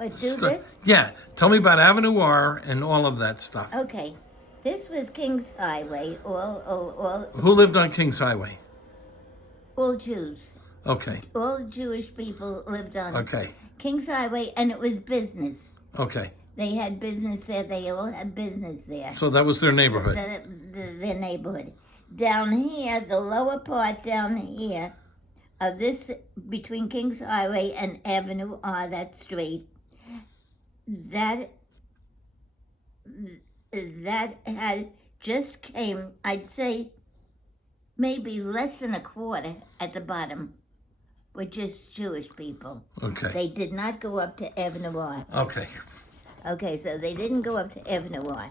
What, do this? Yeah, tell me about Avenue R and all of that stuff. Okay. This was King's Highway, Who lived on Kings Highway? all Jews. Okay, All Jewish people lived on okay, King's Highway, and it was business. okay. They had business there. They all had business there. So that was their neighborhood. Their neighborhood. Down here, the lower part down here of this, between King's Highway and Avenue R, that street, that had just came, I'd say, maybe less than a quarter at the bottom were just Jewish people. Okay, They did not go up to Avenue R. okay, Okay, so they didn't go up to Avenue R.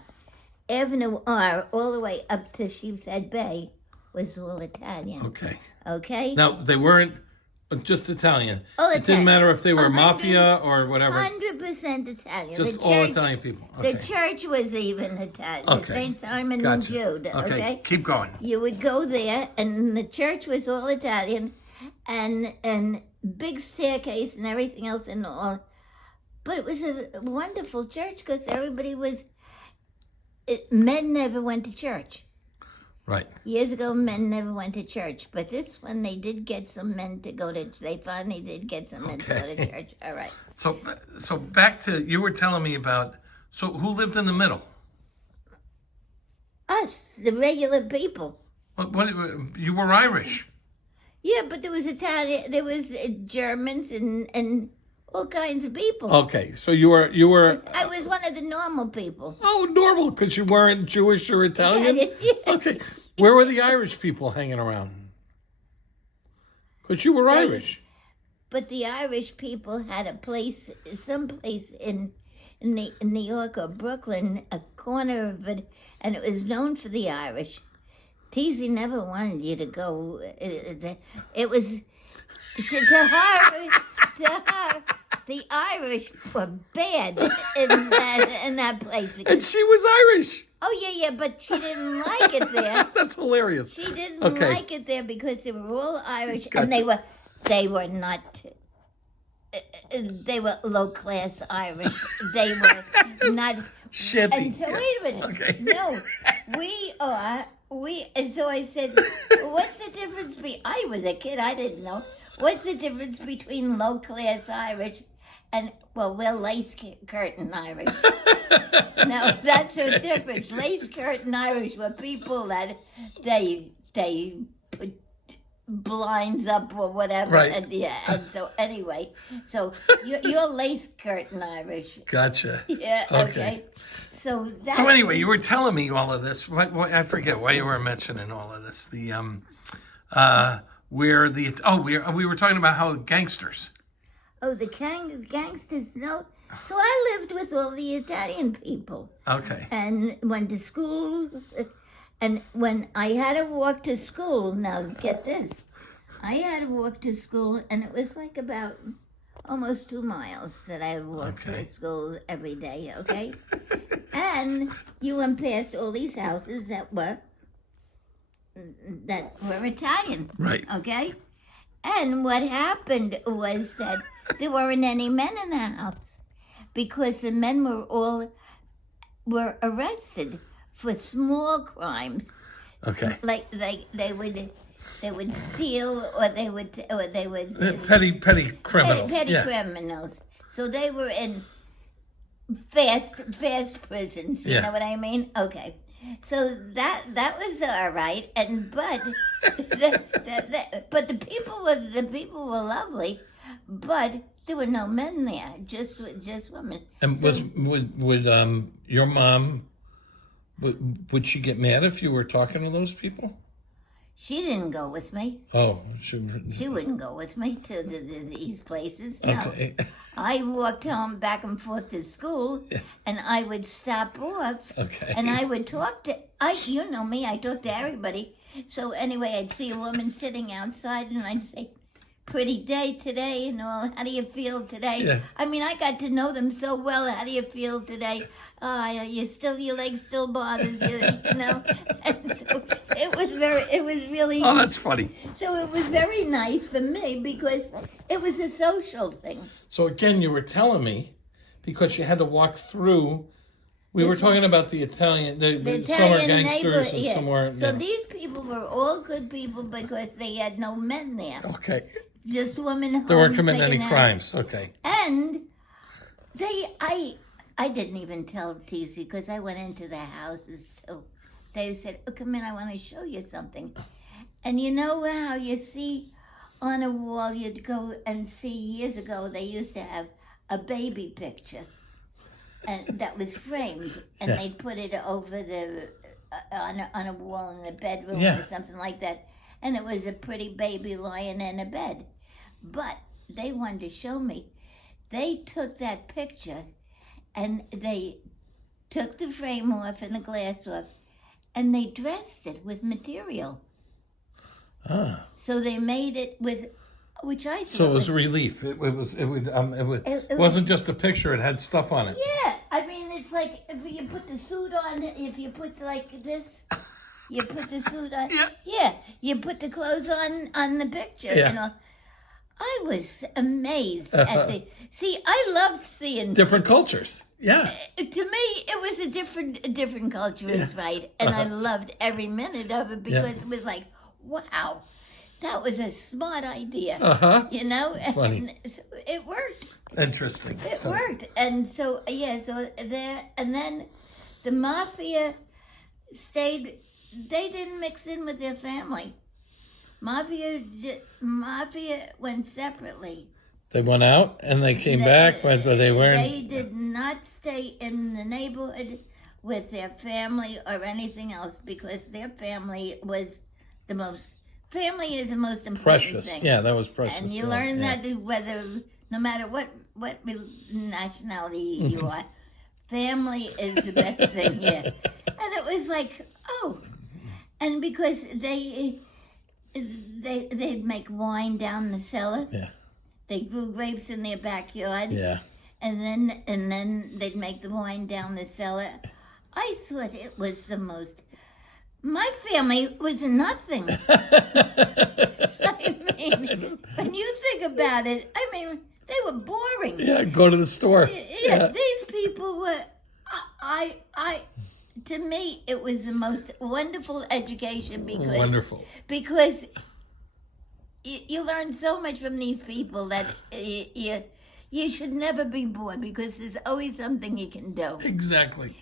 Avenue R, all the way up to Sheepshead Bay, was all Italian. okay. Okay? Now, they weren't just Italian. All It didn't Italian. matter if they were 100 mafia or whatever. 100% Italian. Just The all church- Italian people. The Okay. church was even Italian. Okay. St. Simon Gotcha. and Jude. Okay, keep going. You would go there, and the church was all Italian, and big staircase and everything else and all. But it was a wonderful church because everybody was. Men never went to church. Right. Years ago, men never went to church, but this one they did get some men to go to. They finally did get some men to go to church. All right. So back to, you were telling me about, so who lived in the middle? Us, the regular people. What you were Irish. Yeah, but there was Italian, there was Germans and all kinds of people. Okay, so you were. I was one of the normal people. Oh, normal, because you weren't Jewish or Italian? Yeah. Okay. Where were the Irish people hanging around? Because you were Irish. But the Irish people had a place, some place in New York or Brooklyn, a corner of it, and it was known for the Irish. Teasy never wanted you to go. It was to her. The Irish were bad in that place. And she was Irish. Oh, yeah, but she didn't like it there. That's hilarious. She didn't Okay. like it there because they were all Irish, Gotcha. and they were not. They were low class Irish. They were not. Shanty. And so wait a minute. Okay. No, and so I said, what's the difference between? I was a kid. I didn't know. What's the difference between low class Irish and, well, we're lace curtain Irish. Now that's the difference. Lace curtain Irish were people that they put blinds up or whatever. Right. And so anyway, so you're lace curtain Irish. Gotcha. Yeah. Okay. So anyway, you were telling me all of this. I forget why you were mentioning all of this. We were talking about how gangsters. Oh, the gangsters, no. So I lived with all the Italian people. Okay. And went to school. And when I had to walk to school, now get this. I had to walk to school, and it was like about almost 2 miles that I would walk to school every day, okay? And you went past all these houses that were Italian. Right. Okay? And what happened was that there weren't any men in the house because the men were arrested for small crimes. Okay. Like they would steal or they would Petty criminals. petty Yeah. criminals. So they were in fast prisons. You know what I mean? Okay. So that was all right, but the people were lovely, but there were no men there, just women. And would your mom would she get mad if you were talking to those people? She didn't go with me. Oh, She wouldn't go with me to these places. No. Okay. I walked home back and forth to school, and I would stop off, Okay. and I would talk to. You know me, I talk to everybody. So anyway, I'd see a woman sitting outside, and I'd say, "Pretty day today," and all. How do you feel today? Yeah. I mean, I got to know them so well. How do you feel today? Your leg still bothers you, you know. And so it was really. Oh, that's funny. So it was very nice for me because it was a social thing. So again, you were telling me because you had to walk through. We were talking about the Italian, some are Italian gangsters neighborhood, and yeah. some were. So Yeah. these people were all good people because they had no men there. Okay. Just women home. They weren't committing any making out. crimes. Okay. And I didn't even tell TC because I went into the houses too. They said, "Oh, come in, I want to show you something." And you know how you see on a wall, you'd go and see years ago, they used to have a baby picture. And that was framed, and Yeah. they'd put it over the on a wall in the bedroom Yeah. or something like that, and it was a pretty baby lying in a bed. But they wanted to show me. They took that picture, and they took the frame off and the glass off, and they dressed it with material. Ah. So they made it with, which I thought So it was a relief. It wasn't just a picture. It had stuff on it. Yeah, I mean, it's like if you put the suit on, if you put like this, you put the suit on. Yeah. Yeah, you put the clothes on the picture. Yeah. You know, I was amazed at the. See, I loved seeing Different cultures. Yeah. To me, it was a different culture, is right, and I loved every minute of it because it was like, wow, that was a smart idea. You know, Funny. and so it worked. Interesting. It worked, and so there, and then the mafia stayed. They didn't mix in with their family. Mafia went separately. They went out and they came back, but they weren't. They did not stay in the neighborhood with their family or anything else because their family was the most. Family is the most important Precious. thing. Yeah, that was precious. And you to them, learn yeah. that whether, no matter what nationality you are, family is the best thing, yeah. And it was like, oh, and because they'd make wine down the cellar. Yeah. They grew grapes in their backyard. Yeah. And then they'd make the wine down the cellar. I thought it was the most. My family was nothing. I mean, when you think about it, I mean, they were boring. Yeah, go to the store. Yeah, these people were. To me, it was the most wonderful education because Wonderful. because you learn so much from these people that you should never be bored because there's always something you can do. Exactly.